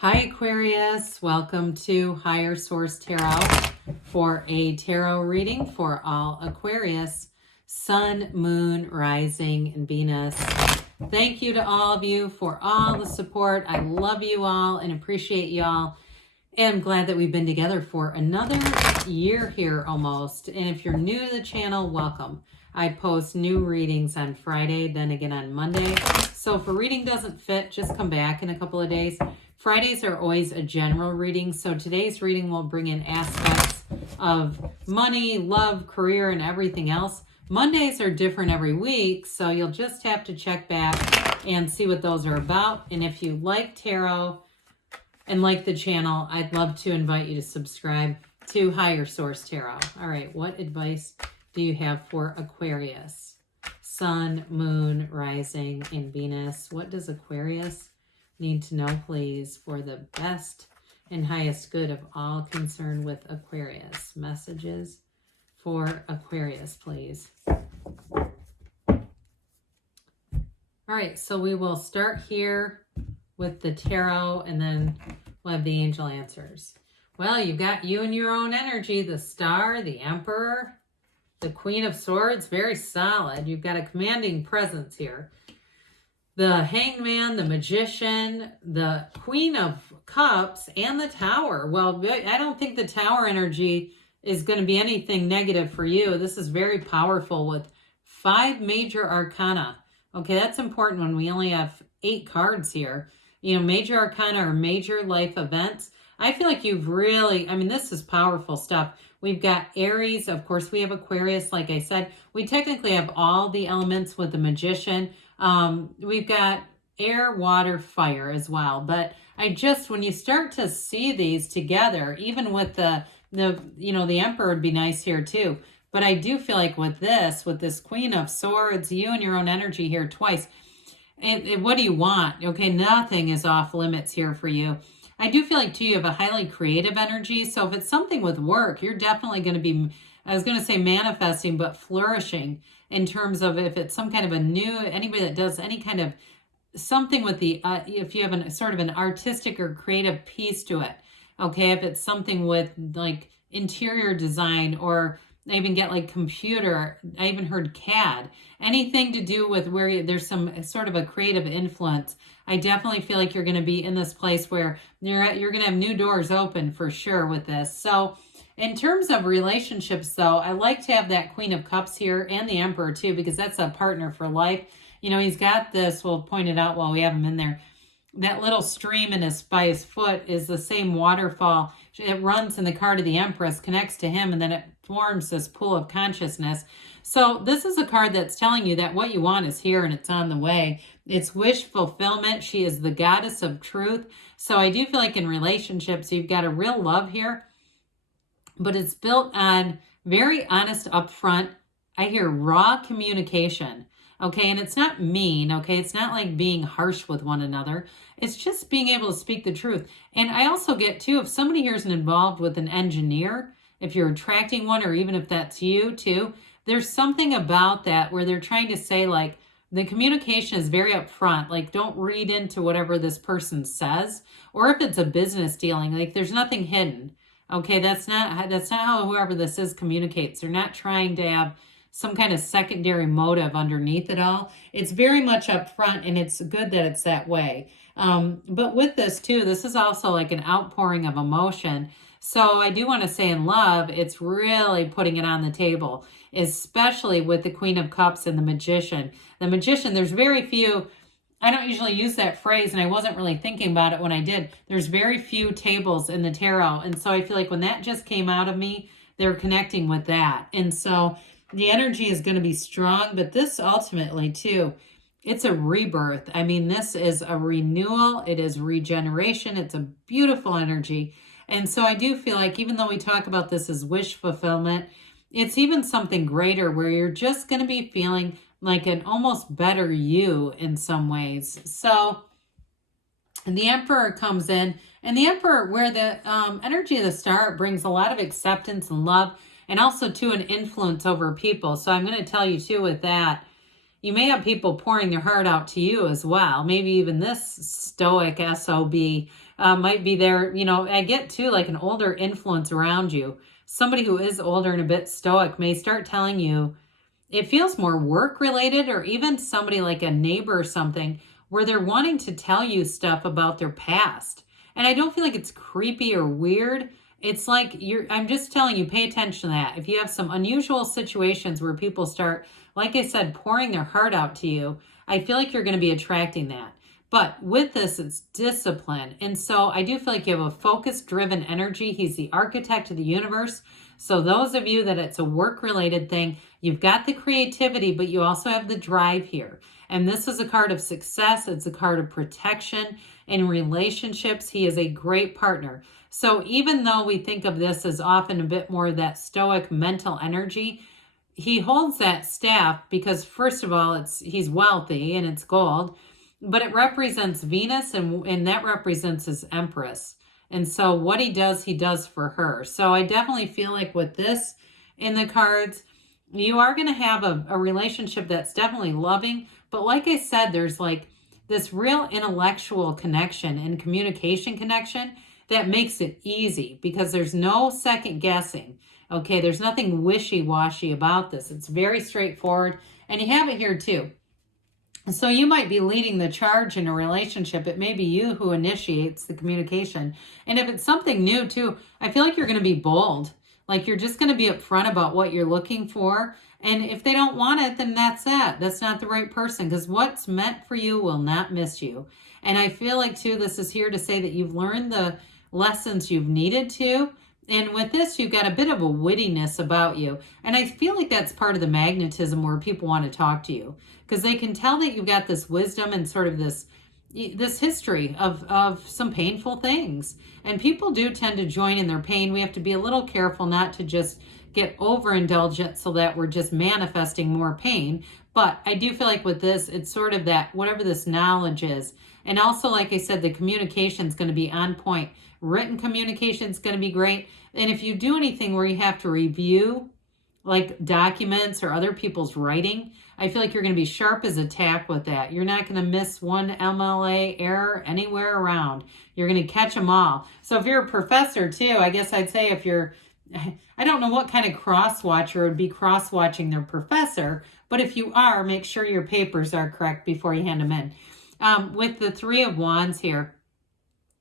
Hi Aquarius, welcome to Higher Source Tarot for a tarot reading for all Aquarius, Sun, Moon, Rising, and Venus. Thank you to all of you for all the support. I love you all and appreciate y'all. And I'm glad that we've been together for another year here almost. And if you're new to the channel, welcome. I post new readings on Friday, then again on Monday. So if a reading doesn't fit, just come back in a couple of days. Fridays are always a general reading, so today's reading will bring in aspects of money, love, career, and everything else. Mondays are different every week, so you'll just have to check back and see what those are about. And if you like tarot and like the channel, I'd love to invite you to subscribe to Higher Source Tarot. All right, what advice do you have for Aquarius? Sun, Moon, Rising, and Venus. What does Aquarius need to know, please, for the best and highest good of all concerned with Aquarius? Messages for Aquarius, please. All right, so we will start here with the tarot, and then we'll have the angel answers. Well, you've got you and your own energy, the Star, the Emperor, the Queen of Swords, very solid. You've got a commanding presence here. The Hangman, the Magician, the Queen of Cups, and the Tower. Well, I don't think the Tower energy is going to be anything negative for you. This is very powerful with 5 major arcana. Okay, that's important when we only have 8 cards here. You know, major arcana are major life events. I feel like you've really, this is powerful stuff. We've got Aries. Of course, we have Aquarius, like I said. We technically have all the elements with the Magician. We've got air, water, fire as well. But when you start to see these together, even with the Emperor would be nice here too. But I do feel like with this Queen of Swords, you and your own energy here twice. And what do you want? Okay, nothing is off limits here for you. I do feel like too, you have a highly creative energy. So if it's something with work, you're definitely going to be, I was going to say manifesting, but flourishing in terms of if it's some kind of anybody that does any kind of something with if you have a sort of an artistic or creative piece to it. Okay, if it's something with like interior design, or I even get like computer, I even heard CAD, anything to do with where there's some sort of a creative influence. I definitely feel like you're going to be in this place where you're going to have new doors open for sure with this. So in terms of relationships, though, I like to have that Queen of Cups here and the Emperor too, because that's a partner for life. You know, he's got this, we'll point it out while we have him in there. That little stream by his foot is the same waterfall. It runs in the card of the Empress, connects to him, and then it forms this pool of consciousness. So this is a card that's telling you that what you want is here and it's on the way. It's wish fulfillment. She is the goddess of truth. So I do feel like in relationships, you've got a real love here, but it's built on very honest, upfront, I hear raw communication. Okay, and it's not mean, okay? It's not like being harsh with one another. It's just being able to speak the truth. And I also get, too, if somebody here is involved with an engineer, if you're attracting one, or even if that's you, too, there's something about that where they're trying to say, like, the communication is very upfront. Like, don't read into whatever this person says. Or if it's a business dealing, like, there's nothing hidden. Okay, that's not how whoever this is communicates. They're not trying to have some kind of secondary motive underneath it all. It's very much up front, and it's good that it's that way. But with this too, this is also like an outpouring of emotion. So I do want to say in love, it's really putting it on the table, especially with the Queen of Cups and the Magician. The Magician, there's very few, I don't usually use that phrase, and I wasn't really thinking about it when I did. There's very few tables in the tarot. And so I feel like when that just came out of me, they're connecting with that. And so the energy is going to be strong, but this ultimately too, it's a rebirth. This is a renewal. It is regeneration. It's a beautiful energy. And so I do feel like even though we talk about this as wish fulfillment, it's even something greater where you're just going to be feeling like an almost better you in some ways. So and the Emperor comes in, and the Emperor, where the energy of the Star brings a lot of acceptance and love, and also to an influence over people. So I'm going to tell you too with that, you may have people pouring their heart out to you as well. Maybe even this stoic SOB might be there. You know, I get too like an older influence around you. Somebody who is older and a bit stoic may start telling you, it feels more work related, or even somebody like a neighbor or something where they're wanting to tell you stuff about their past. And I don't feel like it's creepy or weird. It's like I'm just telling you, pay attention to that. If you have some unusual situations where people start, like I said, pouring their heart out to you, I feel like you're going to be attracting that. But with this, it's discipline. And so I do feel like you have a focus-driven energy. He's the architect of the universe. So those of you that it's a work-related thing, you've got the creativity, but you also have the drive here. And this is a card of success. It's a card of protection. In relationships, he is a great partner. So even though we think of this as often a bit more that stoic mental energy, he holds that staff because, first of all, he's wealthy and it's gold. But it represents Venus, and that represents his Empress. And so what he does for her. So I definitely feel like with this in the cards, you are going to have a relationship that's definitely loving. But like I said, there's like this real intellectual connection and communication connection that makes it easy because there's no second guessing. Okay, there's nothing wishy-washy about this. It's very straightforward. And you have it here too. So you might be leading the charge in a relationship. It may be you who initiates the communication. And if it's something new too, I feel like you're going to be bold. Like you're just going to be upfront about what you're looking for. And if they don't want it, then that's that. That's not the right person, because what's meant for you will not miss you. And I feel like too, this is here to say that you've learned the lessons you've needed to. And with this, you've got a bit of a wittiness about you. And I feel like that's part of the magnetism where people want to talk to you, because they can tell that you've got this wisdom and sort of this history of some painful things. And people do tend to join in their pain. We have to be a little careful not to just get overindulgent so that we're just manifesting more pain. But I do feel like with this, it's sort of that whatever this knowledge is. And also, like I said, the communication is going to be on point. Written communication is going to be great. And if you do anything where you have to review like documents or other people's writing, I feel like you're going to be sharp as a tack with that. You're not going to miss one MLA error anywhere around. You're going to catch them all. So if you're a professor too, I guess I'd say if you're, I don't know what kind of cross-watcher would be cross-watching their professor, but if you are, make sure your papers are correct before you hand them in. With the Three of Wands here,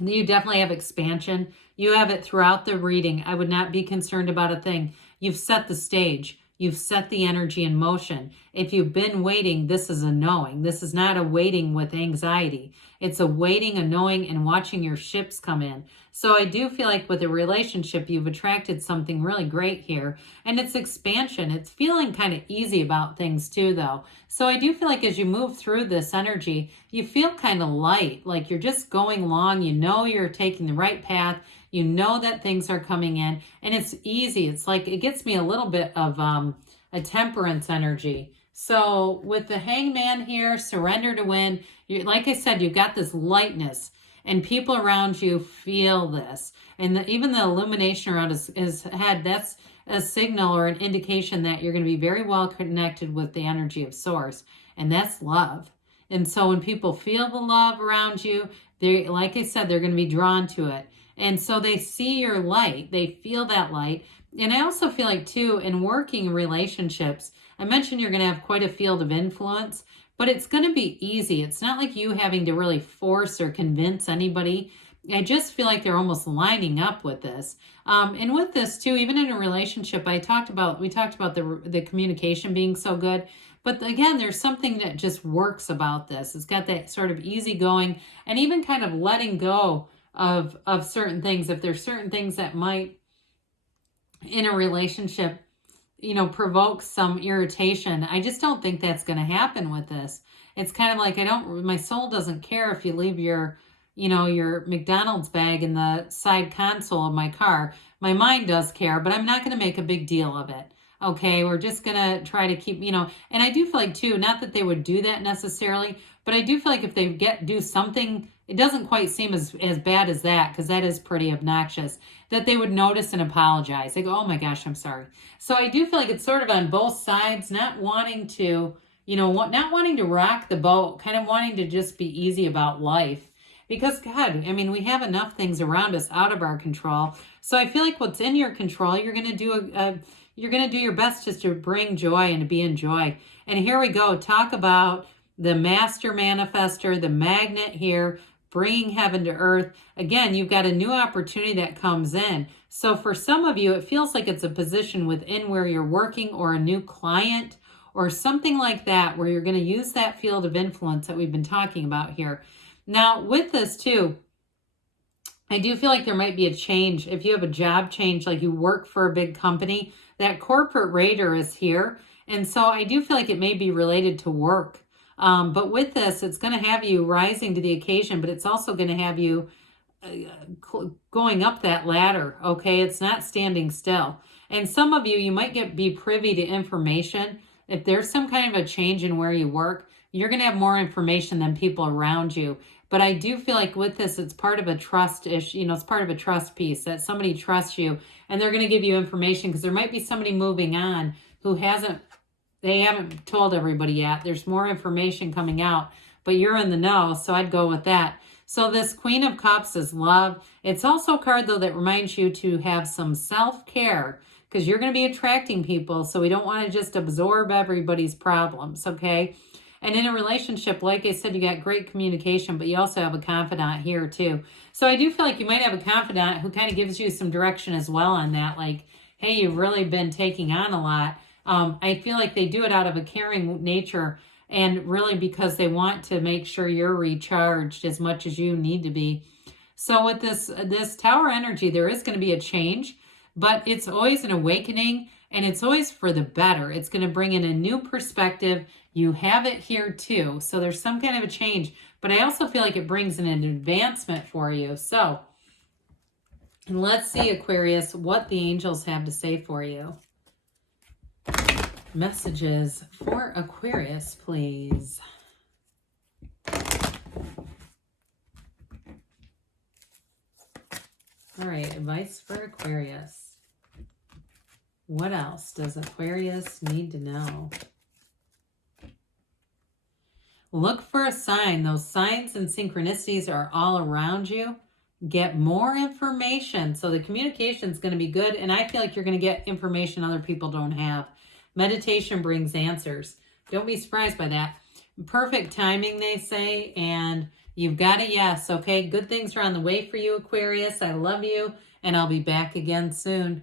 you definitely have expansion. You have it throughout the reading. I would not be concerned about a thing. You've set the stage. You've set the energy in motion. If you've been waiting, this is a knowing. This is not a waiting with anxiety. It's a waiting, a knowing, and watching your ships come in. So I do feel like with a relationship, you've attracted something really great here. And it's expansion. It's feeling kind of easy about things too, though. So I do feel like as you move through this energy, you feel kind of light, like you're just going along. You know you're taking the right path. You know that things are coming in, and it's easy. It's like, it gets me a little bit of a temperance energy. So with the Hangman here, surrender to win. Like I said, you've got this lightness, and people around you feel this. And even the illumination around his head, that's a signal or an indication that you're going to be very well connected with the energy of Source, and that's love. And so when people feel the love around you, they, like I said, they're going to be drawn to it. And so they see your light. They feel that light. And I also feel like, too, in working relationships, I mentioned you're going to have quite a field of influence, but it's going to be easy. It's not like you having to really force or convince anybody. I just feel like they're almost lining up with this. And with this, too, even in a relationship, we talked about the communication being so good. But again, there's something that just works about this. It's got that sort of easygoing and even kind of letting go of certain things. If there's certain things that might in a relationship, provoke some irritation, I just don't think that's going to happen with this. It's kind of like, my soul doesn't care if you leave your McDonald's bag in the side console of my car. My mind does care, but I'm not going to make a big deal of it. Okay, we're just going to try to keep, and I do feel like too, not that they would do that necessarily, but I do feel like if they do something, it doesn't quite seem as bad as that, because that is pretty obnoxious, that they would notice and apologize. They go, oh my gosh, I'm sorry. So I do feel like it's sort of on both sides, not wanting to, you know, not wanting to rock the boat, kind of wanting to just be easy about life. Because, God, I mean, we have enough things around us out of our control. So I feel like what's in your control, you're going to do you're going to do your best just to bring joy and to be in joy. And here we go. Talk about the master manifester, the magnet here, bringing heaven to earth. Again, you've got a new opportunity that comes in. So for some of you, it feels like it's a position within where you're working or a new client or something like that, where you're going to use that field of influence that we've been talking about here. Now, with this too, I do feel like there might be a change. If you have a job change, like you work for a big company, that corporate raider is here. And so I do feel like it may be related to work. But with this, it's going to have you rising to the occasion, but it's also going to have you going up that ladder, okay? It's not standing still. And some of you might be privy to information. If there's some kind of a change in where you work, you're going to have more information than people around you. But I do feel like with this, it's part of a trust issue. You know, it's part of a trust piece that somebody trusts you and they're going to give you information, because there might be somebody moving on who they haven't told everybody yet. There's more information coming out, but you're in the know. So I'd go with that. So this Queen of Cups is love. It's also a card though that reminds you to have some self-care, because you're going to be attracting people. So we don't want to just absorb everybody's problems. Okay. And in a relationship, like I said, you got great communication, but you also have a confidant here too. So I do feel like you might have a confidant who kind of gives you some direction as well on that. Like, hey, you've really been taking on a lot. I feel like they do it out of a caring nature, and really because they want to make sure you're recharged as much as you need to be. So with this Tower energy, there is going to be a change, but it's always an awakening, and it's always for the better. It's going to bring in a new perspective. You have it here too. So there's some kind of a change, but I also feel like it brings in an advancement for you. So let's see, Aquarius, what the angels have to say for you. Messages for Aquarius, please. All right, advice for Aquarius. What else does Aquarius need to know? Look for a sign. Those signs and synchronicities are all around you. Get more information. So the communication is going to be good, and I feel like you're going to get information other people don't have. Meditation brings answers. Don't be surprised by that. Perfect timing, they say, and you've got a yes, okay? Good things are on the way for you, Aquarius. I love you, and I'll be back again soon.